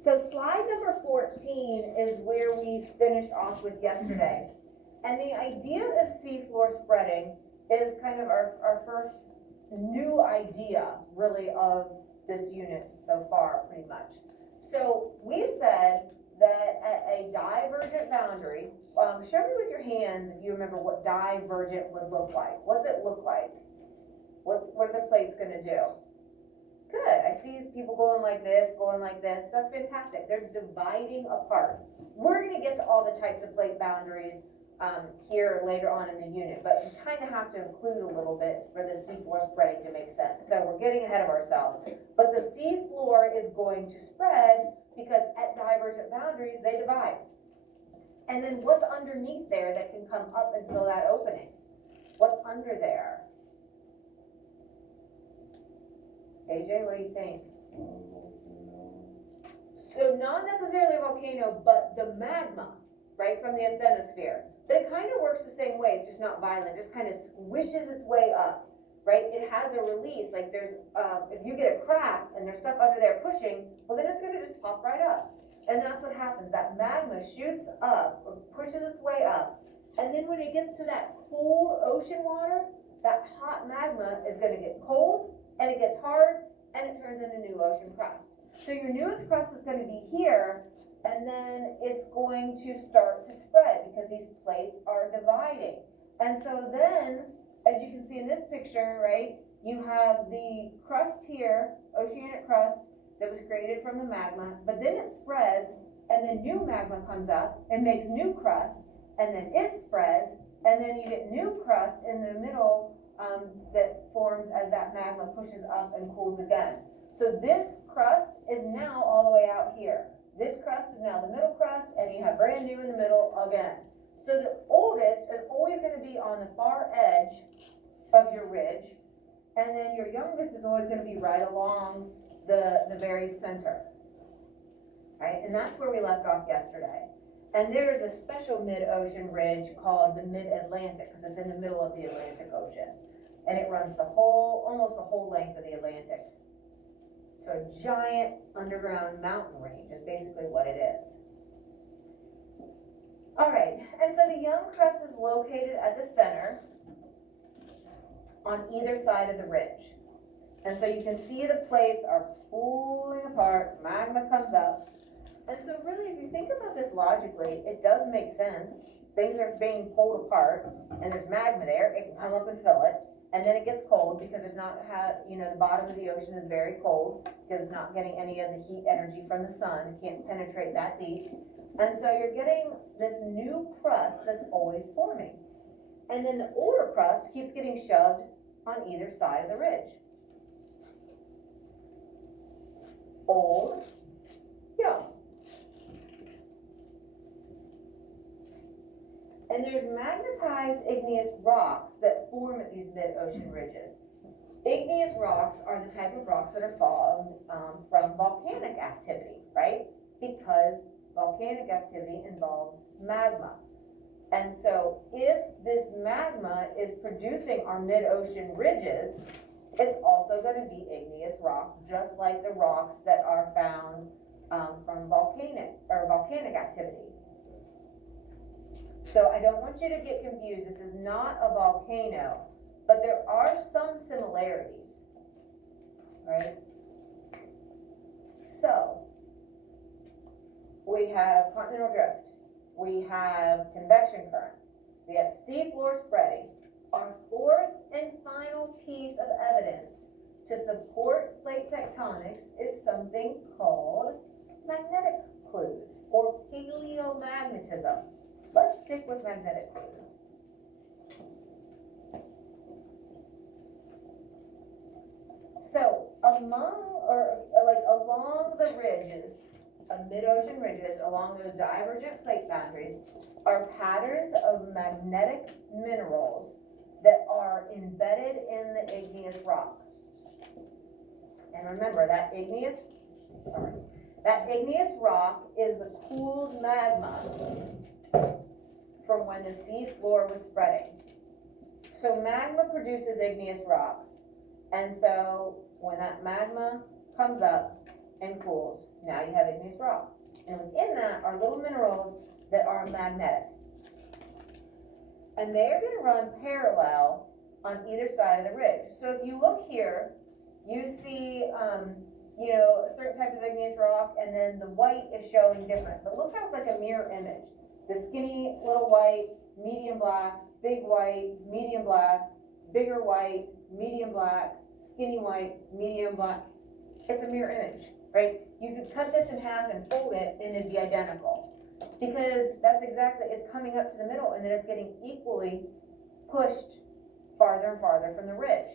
So slide number 14 is where we finished off with yesterday. And the idea of seafloor spreading is kind of our first new idea, really, of this unit so far, pretty much. So we said that at a divergent boundary, show me with your hands if you remember what divergent would look like. What's it look like? What are the plates gonna do? Good, I see people going like this, that's fantastic. They're dividing apart. We're gonna get to all the types of plate boundaries here later on in the unit, but you kind of have to include a little bit for the seafloor spreading to make sense. So we're getting ahead of ourselves. But the seafloor is going to spread because at divergent boundaries, they divide. And then what's underneath there that can come up and fill that opening? What's under there? AJ, what do you think? So not necessarily a volcano, but the magma, right, from the asthenosphere. But it kind of works the same way, it's just not violent, just kind of squishes its way up, right? It has a release, like there's, if you get a crack and there's stuff under there pushing, well then it's gonna just pop right up. And that's what happens, that magma shoots up, or pushes its way up, and then when it gets to that cold ocean water, that hot magma is gonna get cold, and it gets hard, and it turns into new ocean crust. So your newest crust is gonna be here, and then it's going to start to spread because these plates are dividing. And so then, as you can see in this picture, right, you have the crust here, oceanic crust, that was created from the magma, but then it spreads, and then new magma comes up and makes new crust, and then it spreads, and then you get new crust in the middle that forms as that magma pushes up and cools again. So this crust is now all the way out here. This crust is now the middle crust, and you have brand new in the middle again. So the oldest is always going to be on the far edge of your ridge, and then your youngest is always going to be right along the very center, right? And that's where we left off yesterday. And there is a special mid-ocean ridge called the Mid-Atlantic, because it's in the middle of the Atlantic Ocean, and it runs almost the whole length of the Atlantic. So a giant underground mountain range is basically what it is. All right, and so the young crust is located at the center on either side of the ridge. And so you can see the plates are pulling apart, magma comes up. And so really, if you think about this logically, it does make sense. Things are being pulled apart, and there's magma there, it can come up and fill it. And then it gets cold because there's not, the bottom of the ocean is very cold because it's not getting any of the heat energy from the sun. It can't penetrate that deep. And so you're getting this new crust that's always forming. And then the older crust keeps getting shoved on either side of the ridge. Old, young. And there's magnetized igneous rocks that form at these mid-ocean ridges. Igneous rocks are the type of rocks that are formed from volcanic activity, right? Because volcanic activity involves magma. And so if this magma is producing our mid-ocean ridges, it's also going to be igneous rock, just like the rocks that are found from volcanic activity. So I don't want you to get confused. This is not a volcano, but there are some similarities, right? So we have continental drift, we have convection currents, we have seafloor spreading. Our fourth and final piece of evidence to support plate tectonics is something called magnetic clues or paleomagnetism. Let's stick with magnetic clues. So along the ridges, mid-ocean ridges, along those divergent plate boundaries, are patterns of magnetic minerals that are embedded in the igneous rock. And remember, that igneous rock is the cooled magma from when the sea floor was spreading. So magma produces igneous rocks. And so when that magma comes up, and cools. Now you have igneous rock. And within that are little minerals that are magnetic. And they are going to run parallel on either side of the ridge. So if you look here, you see, a certain type of igneous rock, and then the white is showing different. But look how it's like a mirror image. The skinny little white, medium black, big white, medium black, bigger white, medium black, skinny white, medium black. It's a mirror image, right? You could cut this in half and fold it, and it'd be identical. Because that's exactly, it's coming up to the middle, and then it's getting equally pushed farther and farther from the ridge.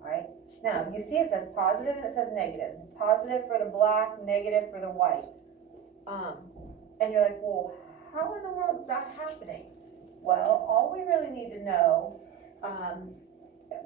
All right? Now, you see it says positive and it says negative. Positive for the black, negative for the white. And you're like, well, how in the world is that happening? Well, all we really need to know,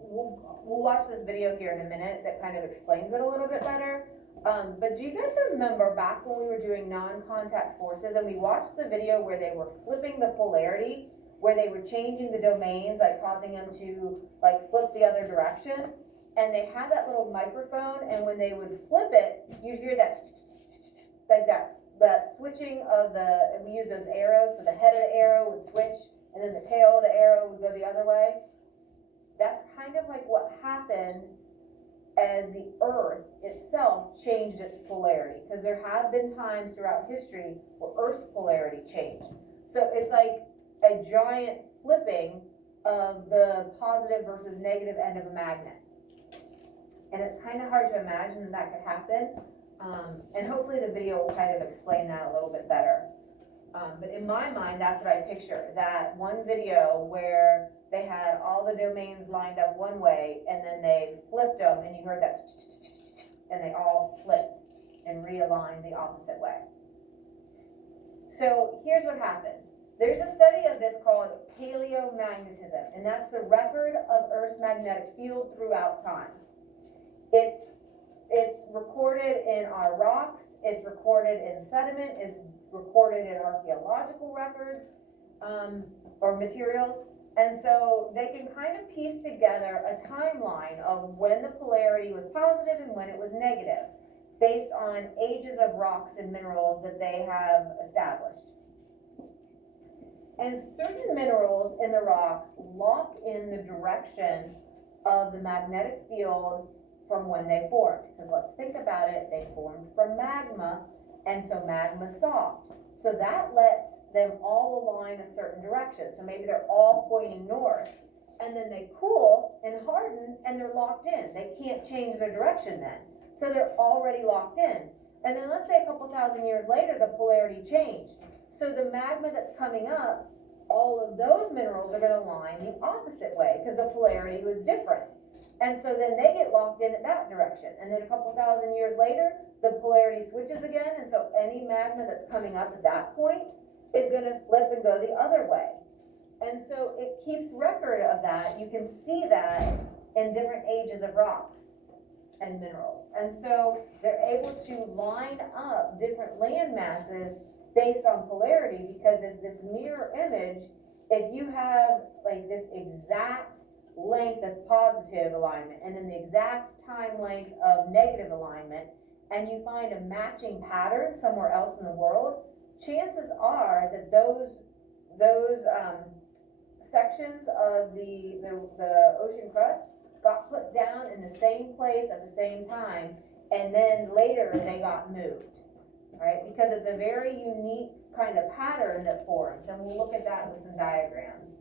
we'll watch this video here in a minute that kind of explains it a little bit better. But do you guys remember back when we were doing non-contact forces and we watched the video where they were flipping the polarity, where they were changing the domains, like causing them to like flip the other direction? And they had that little microphone, and when they would flip it, you'd hear that, like that switching of and we use those arrows, so the head of the arrow would switch, and then the tail of the arrow would go the other way. That's kind of like what happened as the Earth itself changed its polarity, because there have been times throughout history where Earth's polarity changed. So it's like a giant flipping of the positive versus negative end of a magnet. And it's kind of hard to imagine that could happen. And hopefully the video will kind of explain that a little bit better. But in my mind, that's what I picture. That one video where they had all the domains lined up one way, and then they flipped them, and you heard that, and they all flipped and realigned the opposite way. So here's what happens. There's a study of this called paleomagnetism, and that's the record of Earth's magnetic field throughout time. It's recorded in our rocks, it's recorded in sediment, it's recorded in archaeological records or materials. And so they can kind of piece together a timeline of when the polarity was positive and when it was negative, based on ages of rocks and minerals that they have established. And certain minerals in the rocks lock in the direction of the magnetic field from when they formed. Because let's think about it, they formed from magma, and so magma's soft. So that lets them all align a certain direction. So maybe they're all pointing north, and then they cool and harden, and they're locked in. They can't change their direction then. So they're already locked in. And then let's say a couple thousand years later, the polarity changed. So the magma that's coming up, all of those minerals are going to line the opposite way because the polarity was different. And so then they get locked in at that direction. And then a couple thousand years later, the polarity switches again. And so any magma that's coming up at that point is going to flip and go the other way. And so it keeps record of that. You can see that in different ages of rocks and minerals. And so they're able to line up different land masses based on polarity, because if it's mirror image, if you have like this exact length of positive alignment and then the exact time length of negative alignment, and you find a matching pattern somewhere else in the world, chances are that those sections of the ocean crust got put down in the same place at the same time, and then later they got moved, right? Because it's a very unique kind of pattern that forms, and we'll look at that with some diagrams.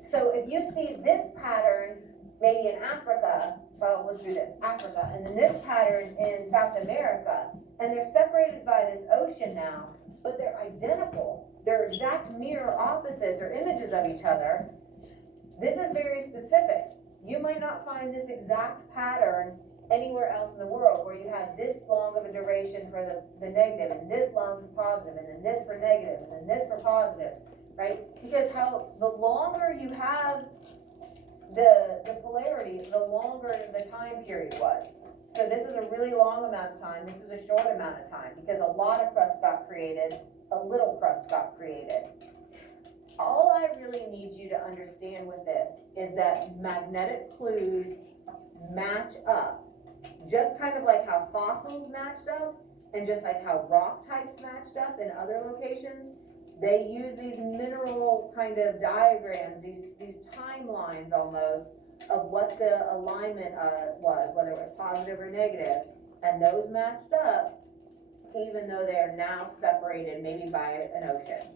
So if you see this pattern, maybe in Africa, well, let's do this, Africa, and then this pattern in South America, and they're separated by this ocean now, but they're identical. They're exact mirror opposites or images of each other. This is very specific. You might not find this exact pattern anywhere else in the world where you have this long of a duration for the negative, and this long for positive, and then this for negative, and then this for positive, right? Because the longer you have the polarity, the longer the time period was. So this is a really long amount of time. This is a short amount of time because a lot of crust got created, a little crust got created. All I really need you to understand with this is that magnetic clues match up just kind of like how fossils matched up and just like how rock types matched up in other locations, they use these mineral kind of diagrams, these timelines almost, of what the alignment was, whether it was positive or negative, and those matched up, even though they are now separated maybe by an ocean.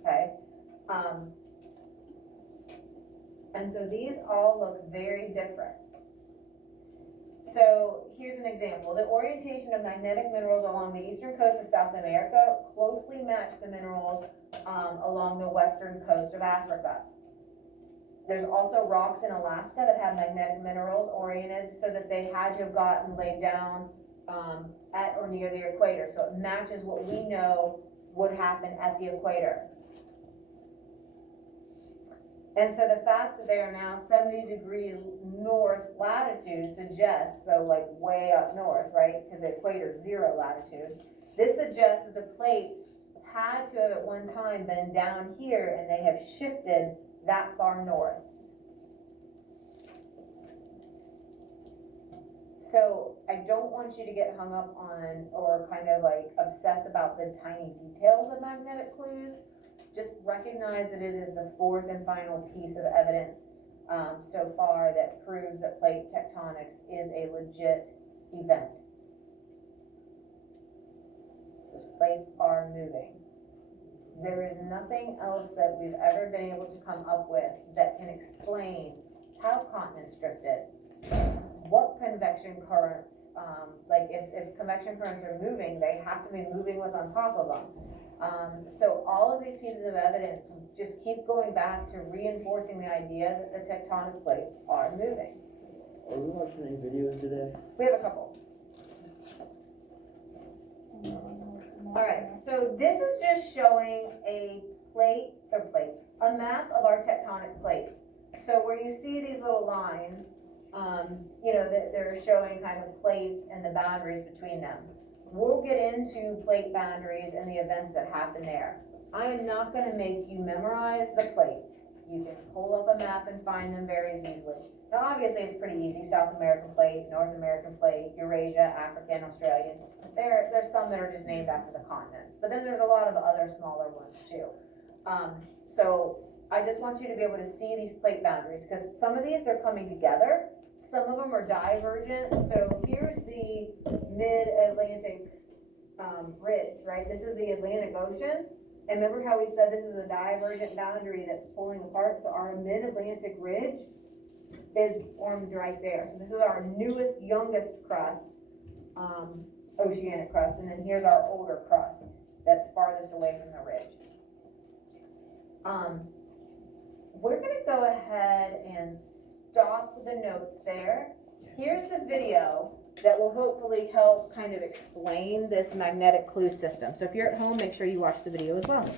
Okay, and so these all look very different. So here's an example. The orientation of magnetic minerals along the eastern coast of South America closely match the minerals along the western coast of Africa. There's also rocks in Alaska that have magnetic minerals oriented so that they had to have gotten laid down at or near the equator. So it matches what we know would happen at the equator. And so the fact that they are now 70 degrees north latitude suggests, so like way up north, right? Because the equator is 0 latitude. This suggests that the plates had to have at one time been down here and they have shifted that far north. So I don't want you to get hung up on or kind of like obsess about the tiny details of magnetic clues. Just recognize that it is the fourth and final piece of evidence so far that proves that plate tectonics is a legit event. Those plates are moving. There is nothing else that we've ever been able to come up with that can explain how continents drifted, what convection currents, like if convection currents are moving, they have to be moving what's on top of them. So all of these pieces of evidence just keep going back to reinforcing the idea that the tectonic plates are moving. Are we watching any videos today? We have a couple. All right, so this is just showing a map of our tectonic plates. So where you see these little lines, you know, that they're showing kind of plates and the boundaries between them. We'll get into plate boundaries and the events that happen there. I am not going to make you memorize the plates. You can pull up a map and find them very easily. Now, obviously, it's pretty easy. South American plate, North American plate, Eurasia, African, Australian. There's some that are just named after the continents. But then there's a lot of other smaller ones, too. So I just want you to be able to see these plate boundaries, because some of these, they're coming together. Some of them are divergent. So here's the mid-Atlantic ridge, right? This is the Atlantic Ocean. And remember how we said this is a divergent boundary that's pulling apart? So our mid-Atlantic ridge is formed right there. So this is our newest, youngest crust, oceanic crust. And then here's our older crust that's farthest away from the ridge. We're going to go ahead and stop the notes there. Here's the video that will hopefully help kind of explain this magnetic clue system. So if you're at home, make sure you watch the video as well.